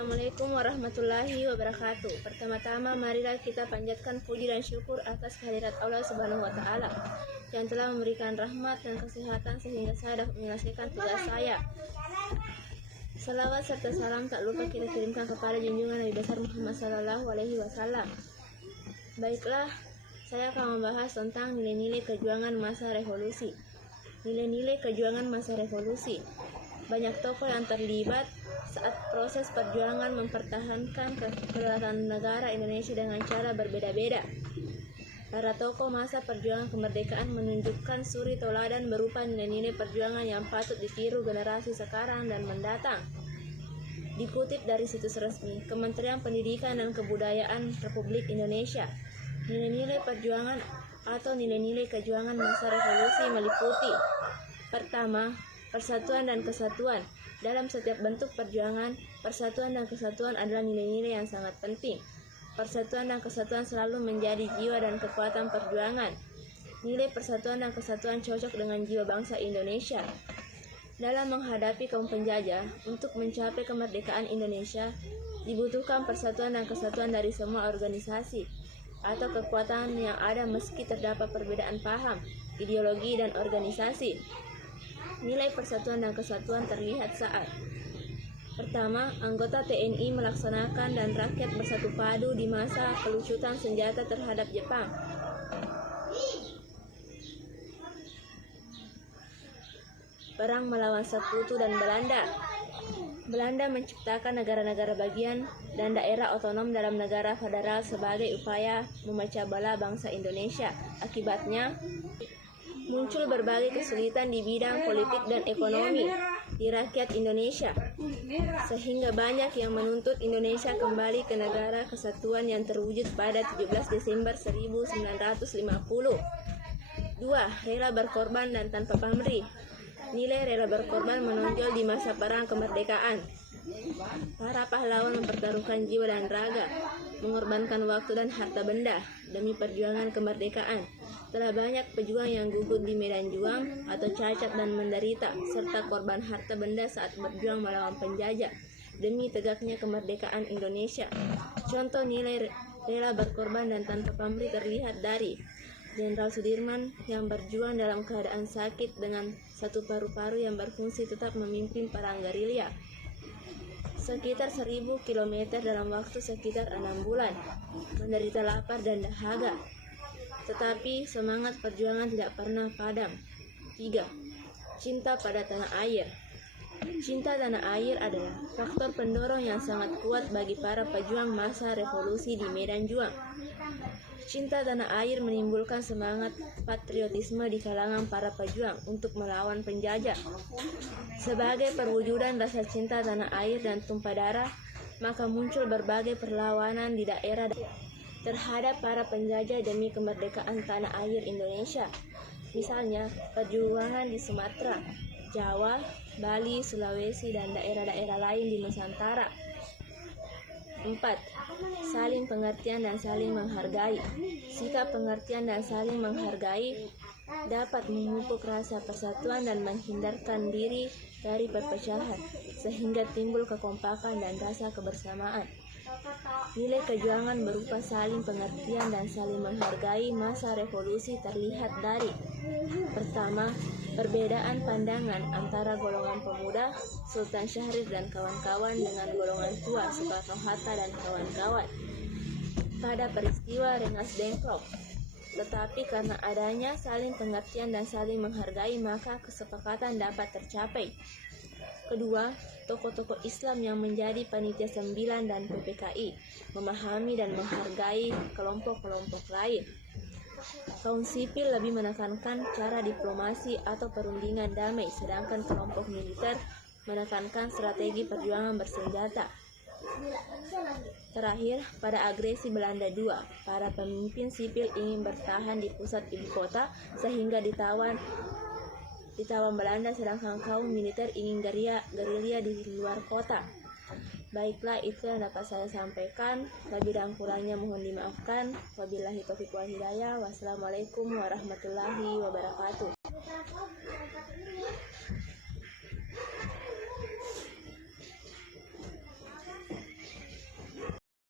Assalamualaikum warahmatullahi wabarakatuh. Pertama-tama marilah kita panjatkan puji dan syukur atas kehadirat Allah Subhanahu wa taala yang telah memberikan rahmat dan kesehatan sehingga saya dapat menyelesaikan tugas saya. Salawat serta salam tak lupa kita kirimkan kepada junjungan Nabi besar Muhammad sallallahu alaihi wasallam. Baiklah, saya akan membahas tentang nilai-nilai kejuangan masa revolusi. Nilai-nilai kejuangan masa revolusi. Banyak tokoh yang terlibat saat proses perjuangan mempertahankan kedaulatan negara Indonesia dengan cara berbeda-beda. Para tokoh masa perjuangan kemerdekaan menunjukkan suri teladan berupa nilai-nilai perjuangan yang patut ditiru generasi sekarang dan mendatang. Dikutip dari situs resmi Kementerian Pendidikan dan Kebudayaan Republik Indonesia, nilai-nilai perjuangan atau nilai-nilai kejuangan masa revolusi meliputi: pertama, persatuan dan kesatuan. Dalam setiap bentuk perjuangan, persatuan dan kesatuan adalah nilai-nilai yang sangat penting. Persatuan dan kesatuan selalu menjadi jiwa dan kekuatan perjuangan. Nilai persatuan dan kesatuan cocok dengan jiwa bangsa Indonesia. Dalam menghadapi kaum penjajah, untuk mencapai kemerdekaan Indonesia, dibutuhkan persatuan dan kesatuan dari semua organisasi atau kekuatan yang ada meski terdapat perbedaan paham, ideologi, dan organisasi. Nilai persatuan dan kesatuan terlihat saat: pertama, anggota TNI melaksanakan dan rakyat bersatu padu di masa pelucutan senjata terhadap Jepang. Perang melawan Sekutu dan Belanda. Belanda menciptakan negara-negara bagian dan daerah otonom dalam negara federal sebagai upaya memecah belah bangsa Indonesia. Akibatnya, muncul berbagai kesulitan di bidang politik dan ekonomi di rakyat Indonesia, sehingga banyak yang menuntut Indonesia kembali ke negara kesatuan yang terwujud pada 17 Desember 1950. 2. Rela berkorban dan tanpa pamrih. Nilai rela berkorban menonjol di masa perang kemerdekaan. Para pahlawan mempertaruhkan jiwa dan raga, mengorbankan waktu dan harta benda demi perjuangan kemerdekaan. Telah banyak pejuang yang gugur di medan juang atau cacat dan menderita, serta korban harta benda saat berjuang melawan penjajah demi tegaknya kemerdekaan Indonesia. Contoh nilai rela berkorban dan tanpa pamrih terlihat dari Jenderal Sudirman yang berjuang dalam keadaan sakit dengan satu paru-paru yang berfungsi tetap memimpin perang gerilya sekitar 1000 km dalam waktu sekitar 6 bulan, menderita lapar dan dahaga, tetapi semangat perjuangan tidak pernah padam. 3. Cinta pada tanah air. Cinta tanah air adalah faktor pendorong yang sangat kuat bagi para pejuang masa revolusi di medan juang. Cinta tanah air menimbulkan semangat patriotisme di kalangan para pejuang untuk melawan penjajah. Sebagai perwujudan rasa cinta tanah air dan tumpah darah, maka muncul berbagai perlawanan di daerah terhadap para penjajah demi kemerdekaan tanah air Indonesia. Misalnya, perjuangan di Sumatera, Jawa, Bali, Sulawesi, dan daerah-daerah lain di Nusantara. 4. Saling pengertian dan saling menghargai. Sikap pengertian dan saling menghargai dapat memupuk rasa persatuan dan menghindarkan diri dari perpecahan, sehingga timbul kekompakan dan rasa kebersamaan. Nilai kejuangan berupa saling pengertian dan saling menghargai masa revolusi terlihat dari: pertama, perbedaan pandangan antara golongan pemuda Sultan Syahrir dan kawan-kawan dengan golongan tua Soekarno-Hatta dan kawan-kawan pada peristiwa Rengas Dengklok. Tetapi karena adanya saling pengertian dan saling menghargai, maka kesepakatan dapat tercapai. Kedua, tokoh-tokoh Islam yang menjadi panitia 9 dan PPKI memahami dan menghargai kelompok-kelompok lain. Kaum sipil lebih menekankan cara diplomasi atau perundingan damai, sedangkan kelompok militer menekankan strategi perjuangan bersenjata. Terakhir, pada agresi Belanda II, para pemimpin sipil ingin bertahan di pusat ibu kota sehingga ditawan Belanda, sedangkan kaum militer ingin gerilya di luar kota. Baiklah, itu yang dapat saya sampaikan. Lebih dan kurangnya mohon dimaafkan. Wabillahi taufiq wal hidayah. Wassalamualaikum warahmatullahi wabarakatuh.